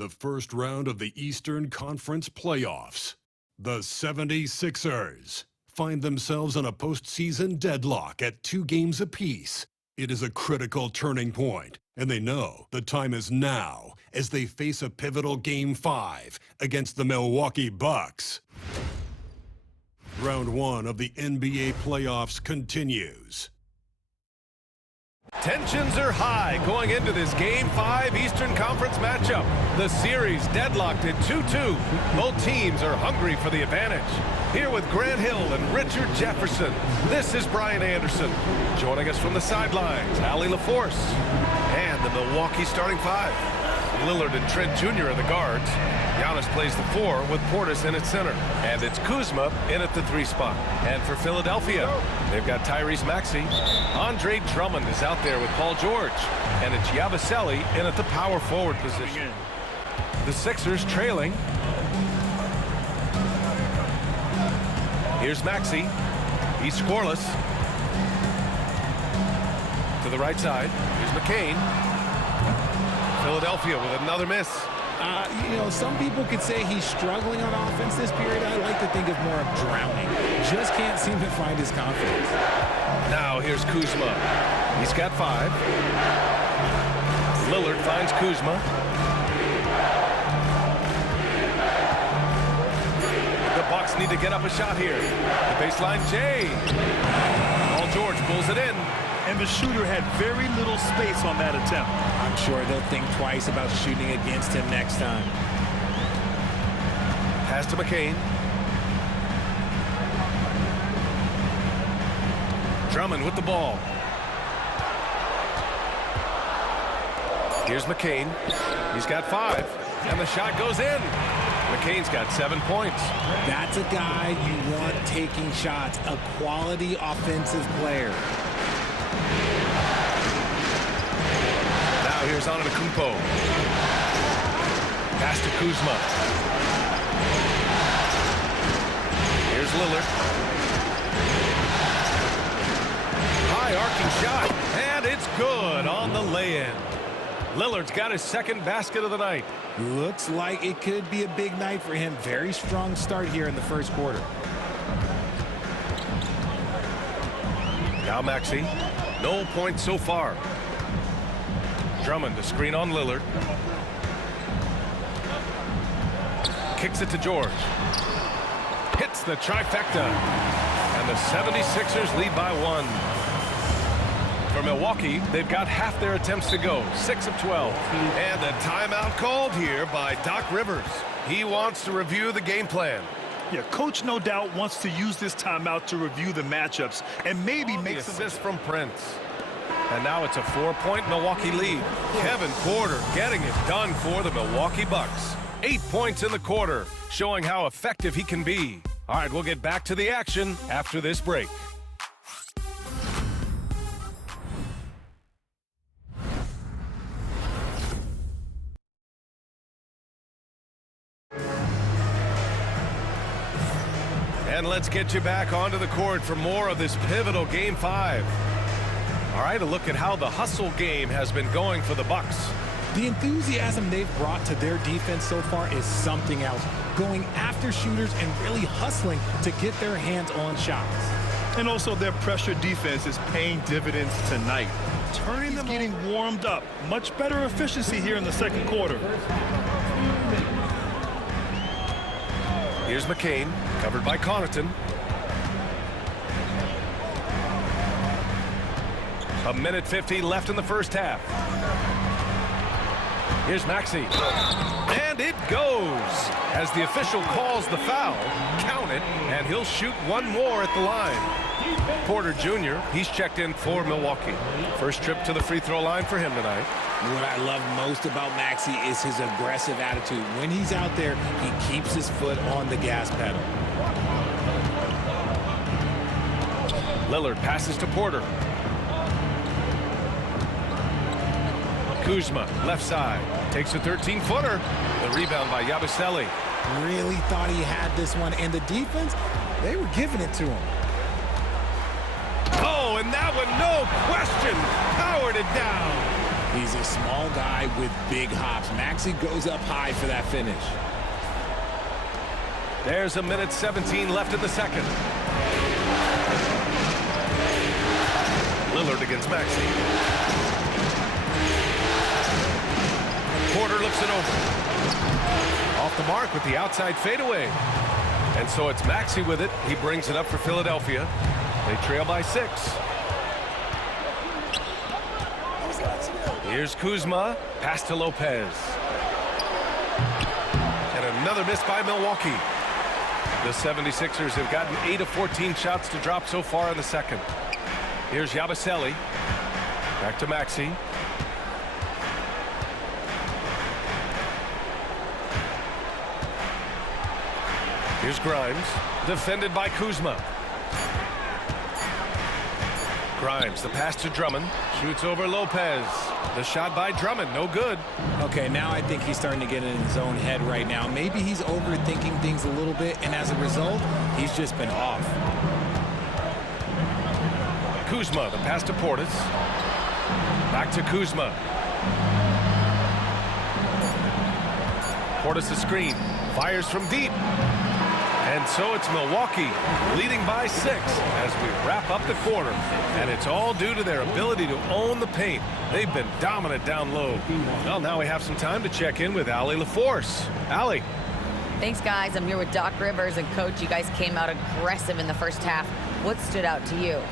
the first round of the Eastern Conference playoffs. The 76ers find themselves in a postseason deadlock at 2 games apiece. It is a critical turning point, and they know the time is now as they face a pivotal Game 5 against the Milwaukee Bucks. Round 1 of the NBA playoffs continues. Tensions are high going into this Game 5 Eastern Conference matchup. The series deadlocked at 2-2. Both teams are hungry for the advantage. Here with Grant Hill and Richard Jefferson, this is Brian Anderson. Joining us from the sidelines, Allie LaForce. And the Milwaukee starting 5. Lillard and Trent Jr. are the guards. Giannis plays the 4 with Portis in at center. And it's Kuzma in at the 3 spot. And for Philadelphia, they've got Tyrese Maxey. Andre Drummond is out there with Paul George. And it's Yabusele in at the power forward position. The Sixers trailing. Here's Maxey. He's scoreless. To the right side. Here's McCain. Philadelphia with another miss. Some people could say he's struggling on offense this period. I like to think of more of drowning. Just can't seem to find his confidence. Now here's Kuzma. He's got 5. Lillard finds Kuzma. The Bucks need to get up a shot here. The baseline Jay. Paul George pulls it in. And the shooter had very little space on that attempt. I'm sure they'll think twice about shooting against him next time. Pass to McCain. Drummond with the ball. Here's McCain. He's got 5. And the shot goes in. McCain's got 7 points. That's a guy you want taking shots. A quality offensive player. Now here's Antetokounmpo. Pass to Kuzma. Here's Lillard. High arcing shot, and it's good on the lay-in. Lillard's got his second basket of the night. Looks like it could be a big night for him. Very strong start here in the first quarter. Now Maxey. No points so far. Drummond to screen on Lillard. Kicks it to George. Hits the trifecta. And the 76ers lead by 1. For Milwaukee, they've got half their attempts to go, 6 of 12. And a timeout called here by Doc Rivers. He wants to review the game plan. Yeah, coach no doubt wants to use this timeout to review the matchups and maybe make some assist from Prince. And now it's a 4-point Milwaukee lead. Kevin Porter getting it done for the Milwaukee Bucks. 8 points in the quarter, showing how effective he can be. All right, we'll get back to the action after this break. And let's get you back onto the court for more of this pivotal Game 5. All right, a look at how the hustle game has been going for the Bucks. The enthusiasm they've brought to their defense so far is something else. Going after shooters and really hustling to get their hands on shots. And also their pressure defense is paying dividends tonight. Turning them getting warmed up. Much better efficiency here in the second quarter. Here's McCain, covered by Connaughton. A minute 50 left in the first half. Here's Maxey. And it goes. As the official calls the foul, count it, and he'll shoot one more at the line. Porter Jr., he's checked in for Milwaukee. First trip to the free throw line for him tonight. What I love most about Maxey is his aggressive attitude. When he's out there, he keeps his foot on the gas pedal. Lillard passes to Porter. Kuzma, left side, takes a 13-footer. The rebound by Yabusele. Really thought he had this one, and the defense, they were giving it to him. Oh, and that one, no question, powered it down. He's a small guy with big hops. Maxey goes up high for that finish. There's a minute 17 left in the second. Lillard against Maxey. Porter looks it over. Off the mark with the outside fadeaway. And so it's Maxey with it. He brings it up for Philadelphia. They trail by 6. Here's Kuzma. Pass to Lopez. And another miss by Milwaukee. The 76ers have gotten 8 of 14 shots to drop so far in the second. Here's Yabusele. Back to Maxey. Here's Grimes. Defended by Kuzma. Grimes, the pass to Drummond. Shoots over Lopez. The shot by Drummond, no good. Okay, now I think he's starting to get in his own head right now. Maybe he's overthinking things a little bit, and as a result, he's just been off. Kuzma, the pass to Portis. Back to Kuzma. Portis the screen. Fires from deep. And so it's Milwaukee leading by 6 as we wrap up the quarter. And it's all due to their ability to own the paint. They've been dominant down low. Well, now we have some time to check in with Allie LaForce. Allie. Thanks, guys. I'm here with Doc Rivers. And, Coach, you guys came out aggressive in the first half. What stood out to you?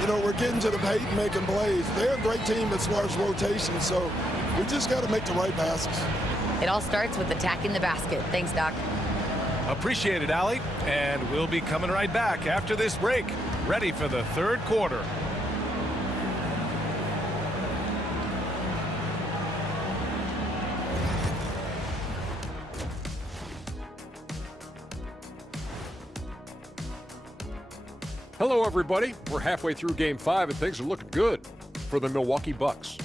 You know, we're getting to the paint and making plays. They're a great team as far as rotation, so we just got to make the right passes. It all starts with attacking the basket. Thanks, Doc. Appreciate it, Allie. And we'll be coming right back after this break, ready for the third quarter. Hello, everybody. We're halfway through Game 5, and things are looking good for the Milwaukee Bucks.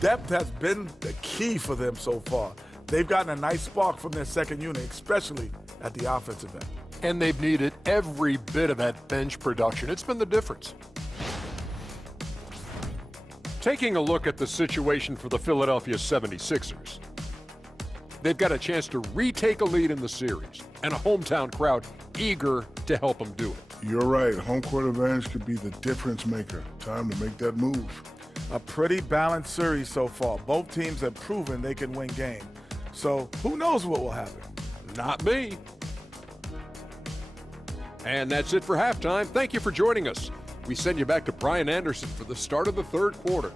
Depth has been the key for them so far. They've gotten a nice spark from their second unit, especially at the offensive end. And they've needed every bit of that bench production. It's been the difference. Taking a look at the situation for the Philadelphia 76ers. They've got a chance to retake a lead in the series, and a hometown crowd eager to help them do it. You're right. Home court advantage could be the difference maker. Time to make that move. A pretty balanced series so far. Both teams have proven they can win games. So who knows what will happen? Not me. And that's it for halftime. Thank you for joining us. We send you back to Brian Anderson for the start of the third quarter.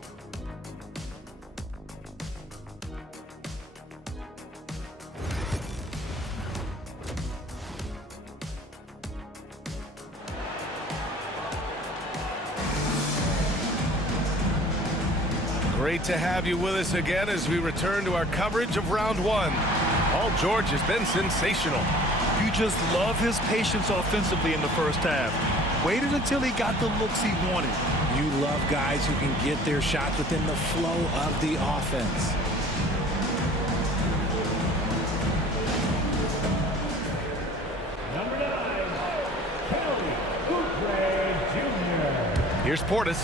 Great to have you with us again as we return to our coverage of round 1. Paul George has been sensational. You just love his patience offensively in the first half. Waited until he got the looks he wanted. You love guys who can get their shots within the flow of the offense. Number 9, Kelly Oubre Jr. Here's Portis.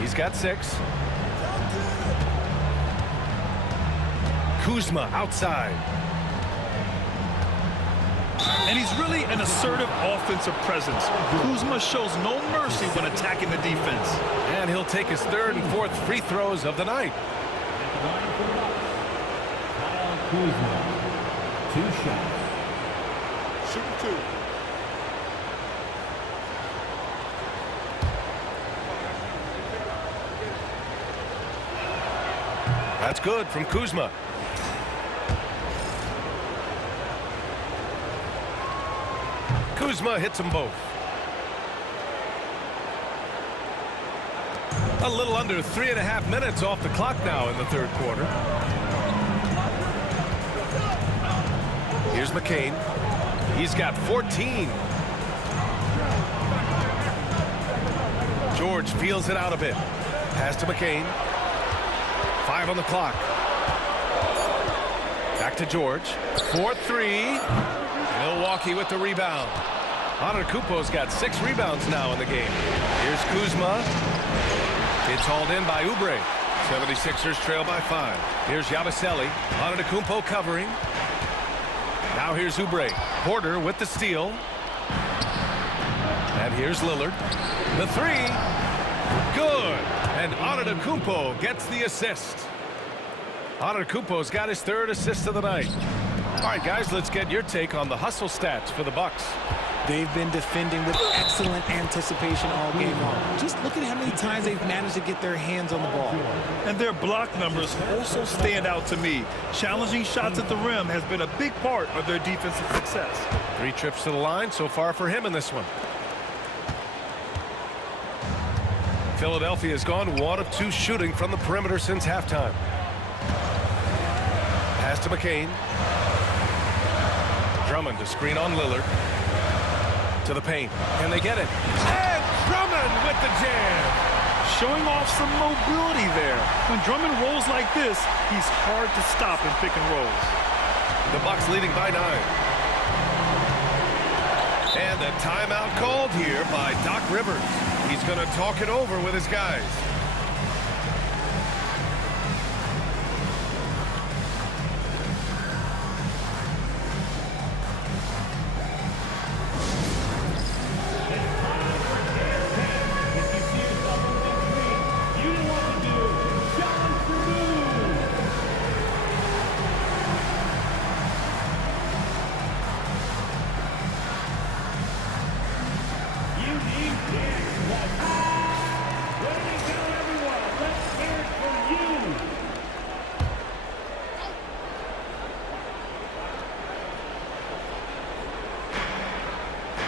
He's got 6. Kuzma outside. And he's really an assertive offensive presence. Kuzma shows no mercy when attacking the defense. And he'll take his third and fourth free throws of the night. Kyle Kuzma, 2 shots. Shooting 2. That's good from Kuzma. Kuzma hits them both. A little under 3.5 minutes off the clock now in the third quarter. Here's McCain. He's got 14. George feels it out a bit. Pass to McCain. 5 on the clock. Back to George. 4-3. Milwaukee with the rebound. Antetokounmpo's got 6 rebounds now in the game. Here's Kuzma. It's hauled in by Oubre. 76ers trail by 5. Here's Yabusele. Antetokounmpo covering. Now here's Oubre. Porter with the steal. And here's Lillard. The three. Good. And Antetokounmpo gets the assist. Antetokounmpo's got his 3rd assist of the night. All right, guys, let's get your take on the hustle stats for the Bucks. They've been defending with excellent anticipation all game long. Just look at how many times they've managed to get their hands on the ball. And their block numbers also stand out to me. Challenging shots at the rim has been a big part of their defensive success. 3 trips to the line so far for him in this one. Philadelphia has gone 1 of 2 shooting from the perimeter since halftime. Pass to McCain. Drummond to screen on Lillard. To the paint. Can they get it? And Drummond with the jam. Showing off some mobility there. When Drummond rolls like this, he's hard to stop in pick and rolls. The Bucks leading by 9. And a timeout called here by Doc Rivers. He's going to talk it over with his guys.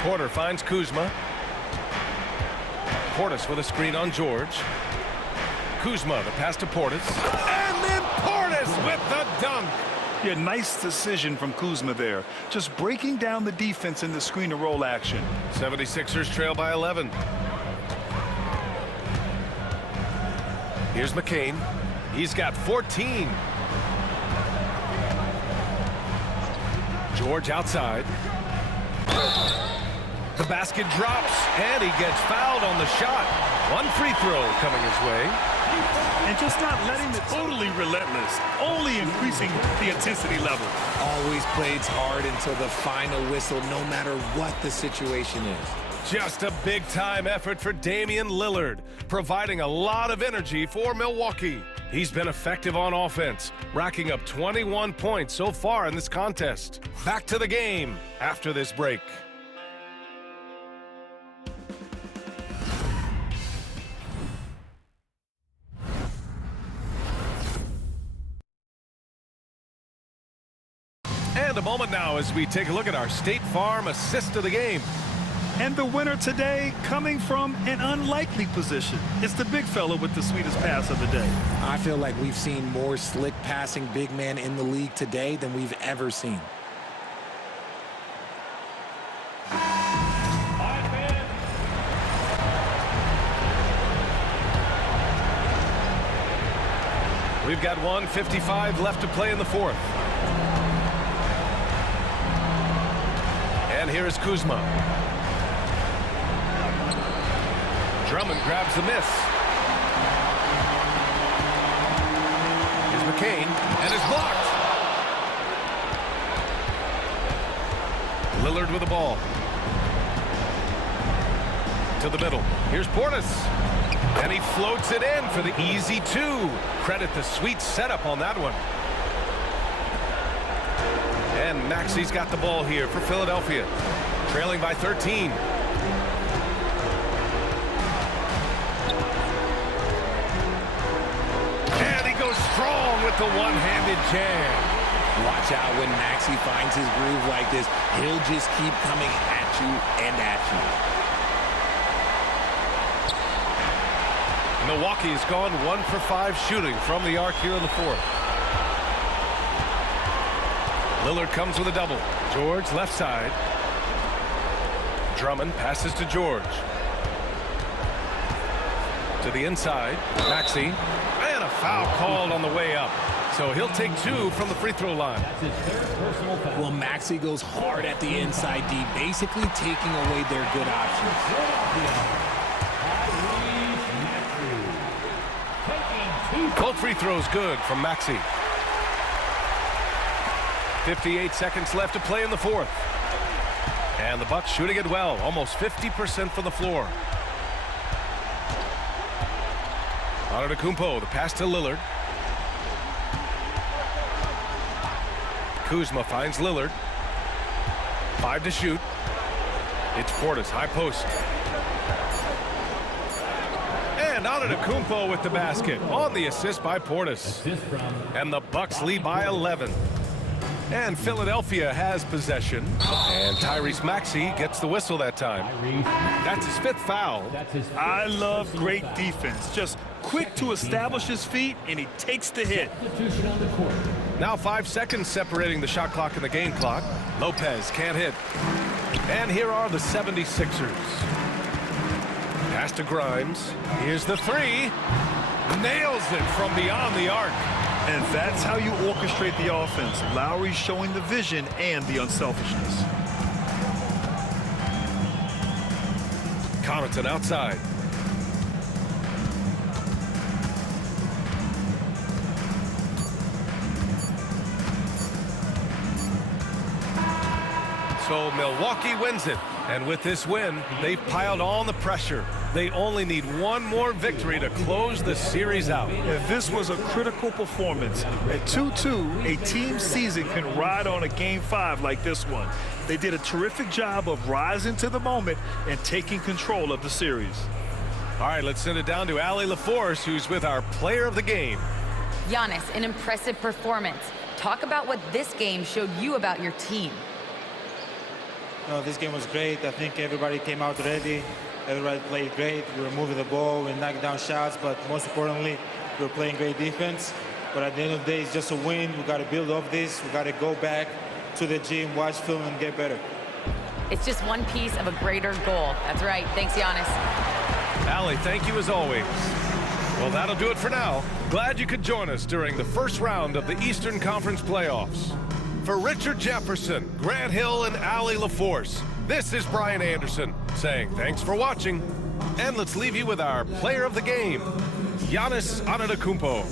Porter finds Kuzma. Portis with a screen on George. Kuzma, the pass to Portis. And then Portis with the dunk. Yeah, nice decision from Kuzma there. Just breaking down the defense in the screen and roll action. 76ers trail by 11. Here's McCain. He's got 14. George outside. The basket drops, and he gets fouled on the shot. 1 free throw coming his way. And just not letting it totally relentless, only increasing the intensity level. Always plays hard until the final whistle, no matter what the situation is. Just a big-time effort for Damian Lillard, providing a lot of energy for Milwaukee. He's been effective on offense, racking up 21 points so far in this contest. Back to the game after this break. And a moment now as we take a look at our State Farm assist of the game. And the winner today coming from an unlikely position. It's the big fella with the sweetest pass of the day. I feel like we've seen more slick passing big men in the league today than we've ever seen. We've got 1:55 left to play in the 4th. And here is Kuzma. Drummond grabs the miss. Here's McCain, and it's blocked. Lillard with the ball. To the middle. Here's Portis. And he floats it in for the easy 2. Credit the sweet setup on that one. And Maxi's got the ball here for Philadelphia. Trailing by 13. And he goes strong with the one-handed jam. Watch out when Maxey finds his groove like this. He'll just keep coming at you and at you. Milwaukee has gone 1 for 5 shooting from the arc here in the 4th. Lillard comes with a double. George left side. Drummond passes to George. To the inside. Maxey. And a foul called on the way up. So he'll take 2 from the free throw line. That's his 3rd personal foul. Well, Maxey goes hard at the inside D, basically taking away their good options. Both free throws good from Maxey. 58 seconds left to play in the fourth. And the Bucks shooting it well, almost 50% from the floor. Antetokounmpo, the pass to Lillard. Kuzma finds Lillard. 5 to shoot. It's Portis, high post. And Antetokounmpo with the basket on the assist by Portis. And the Bucks lead by 11. And Philadelphia has possession. And Tyrese Maxey gets the whistle that time. That's his 5th foul. I love great defense. Just quick to establish his feet, and he takes the hit. Now 5 seconds separating the shot clock and the game clock. Lopez can't hit. And here are the 76ers. Pass to Grimes. Here's the 3. Nails it from beyond the arc. And that's how you orchestrate the offense. Lowry showing the vision and the unselfishness. Connaughton outside. So Milwaukee wins it. And with this win, they've piled on the pressure. They only need one more victory to close the series out. If this was a critical performance, at 2-2, a team season can ride on a Game 5 like this one. They did a terrific job of rising to the moment and taking control of the series. All right, let's send it down to Allie LaForce, who's with our player of the game. Giannis, an impressive performance. Talk about what this game showed you about your team. No, this game was great. I think everybody came out ready. Everybody played great. We were moving the ball, we knocked down shots, but most importantly, we were playing great defense. But at the end of the day, it's just a win. We got to build off this. We got to go back to the gym, watch film, and get better. It's just one piece of a greater goal. That's right. Thanks, Giannis. Allie, thank you as always. Well, that'll do it for now. Glad you could join us during the first round of the Eastern Conference playoffs. For Richard Jefferson, Grant Hill, and Allie LaForce, this is Brian Anderson saying thanks for watching. And let's leave you with our player of the game, Giannis Antetokounmpo.